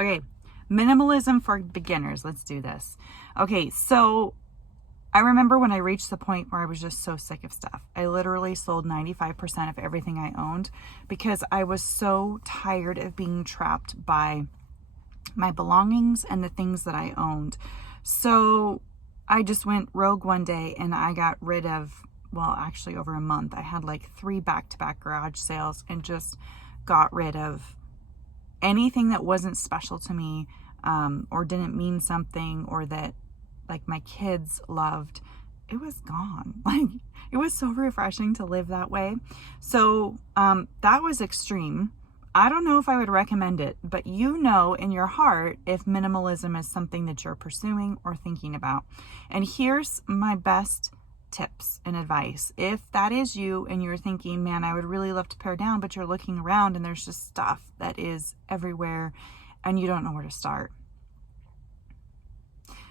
Okay, minimalism for beginners. Let's do this. Okay, so I remember when I reached the point where I was just so sick of stuff. I literally sold 95% of everything I owned because I was so tired of being trapped by my belongings and the things that I owned. So I just went rogue one day and I got rid of, well, actually over a month, I had like 3 back-to-back garage sales and just got rid of anything that wasn't special to me, or didn't mean something, or that like my kids loved. It was gone. Like, it was so refreshing to live that way. So that was extreme. I don't know if I would recommend it, but you know in your heart if minimalism is something that you're pursuing or thinking about. And here's my best tips and advice. If that is you and you're thinking, man, I would really love to pare down, but you're looking around and there's just stuff that is everywhere and you don't know where to start.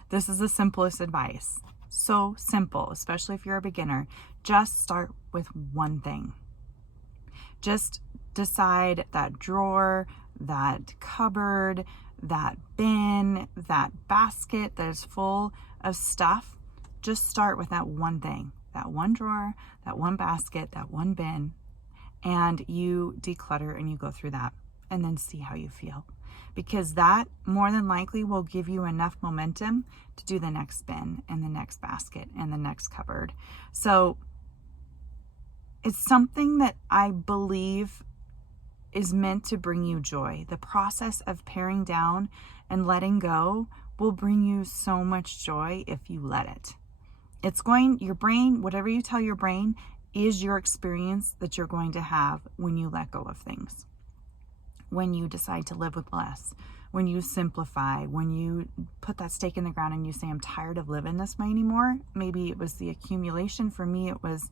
This is the simplest advice. So simple, especially if you're a beginner. Just start with one thing. Just decide that drawer, that cupboard, that bin, that basket that is full of stuff. Just start with that one thing, that one drawer, that one basket, that one bin, and you declutter and you go through that and then see how you feel. Because that more than likely will give you enough momentum to do the next bin and the next basket and the next cupboard. So it's something that I believe is meant to bring you joy. The process of paring down and letting go will bring you so much joy if you let it. Your brain, whatever you tell your brain, is your experience that you're going to have when you let go of things. When you decide to live with less, when you simplify, when you put that stake in the ground and you say, I'm tired of living this way anymore. Maybe it was the accumulation. For me, it was,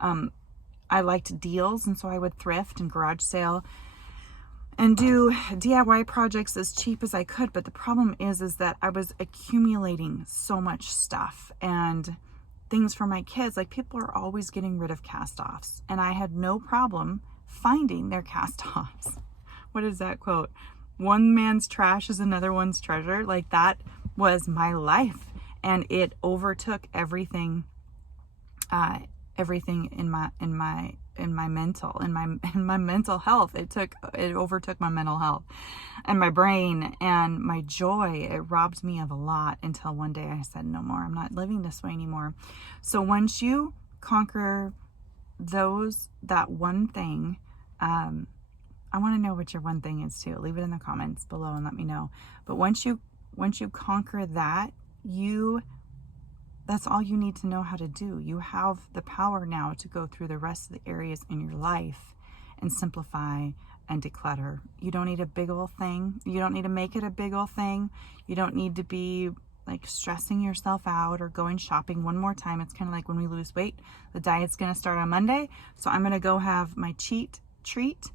I liked deals, and so I would thrift and garage sale and do DIY projects as cheap as I could. But the problem is that I was accumulating so much stuff and things for my kids. Like, people are always getting rid of cast-offs, and I had no problem finding their cast-offs. What is that quote? One man's trash is another one's treasure. Like, that was my life, and it overtook everything in my mental health. It overtook my mental health and my brain and my joy. It robbed me of a lot until one day I said, no more. I'm not living this way anymore. So once you conquer that one thing, I want to know what your one thing is too. Leave it in the comments below and let me know. But once you conquer that, that's all you need to know how to do. You have the power now to go through the rest of the areas in your life and simplify and declutter. You don't need a big old thing. You don't need to make it a big old thing. You don't need to be like stressing yourself out or going shopping one more time. It's kind of like when we lose weight. The diet's going to start on Monday, so I'm going to go have my cheat treat.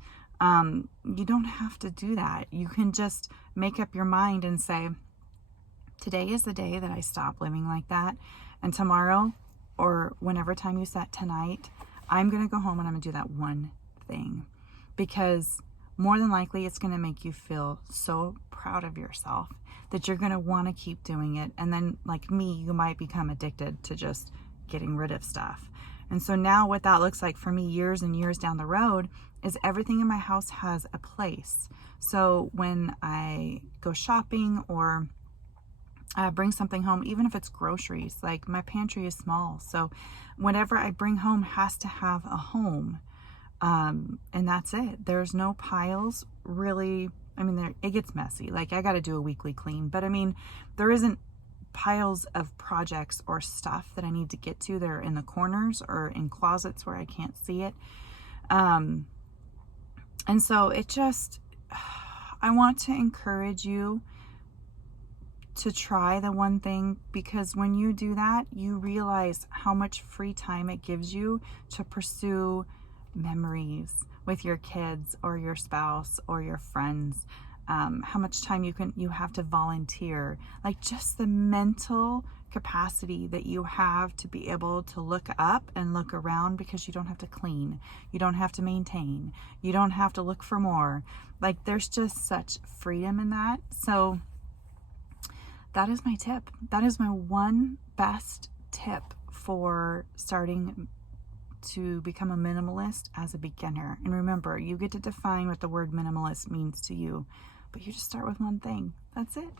You don't have to do that. You can just make up your mind and say, today is the day that I stop living like that. And tomorrow, or whenever time you set tonight, I'm going to go home and I'm going to do that one thing. Because more than likely, it's going to make you feel so proud of yourself that you're going to want to keep doing it. And then, like me, you might become addicted to just getting rid of stuff. And so now what that looks like for me years and years down the road is everything in my house has a place. So when I go shopping or bring something home, even if it's groceries, like my pantry is small. So whatever I bring home has to have a home. And that's it. There's no piles really. I mean, it gets messy. Like, I got to do a weekly clean, but I mean, there isn't piles of projects or stuff that I need to get to. They're in the corners or in closets where I can't see it. And so I want to encourage you to try the one thing, because when you do that, you realize how much free time it gives you to pursue memories with your kids or your spouse or your friends. how much time you have to volunteer, like just the mental capacity that you have to be able to look up and look around, because you don't have to clean, you don't have to maintain, you don't have to look for more. Like there's just such freedom in that. So that is my tip. That is my one best tip for starting to become a minimalist as a beginner. And remember, you get to define what the word minimalist means to you, but you just start with one thing. That's it.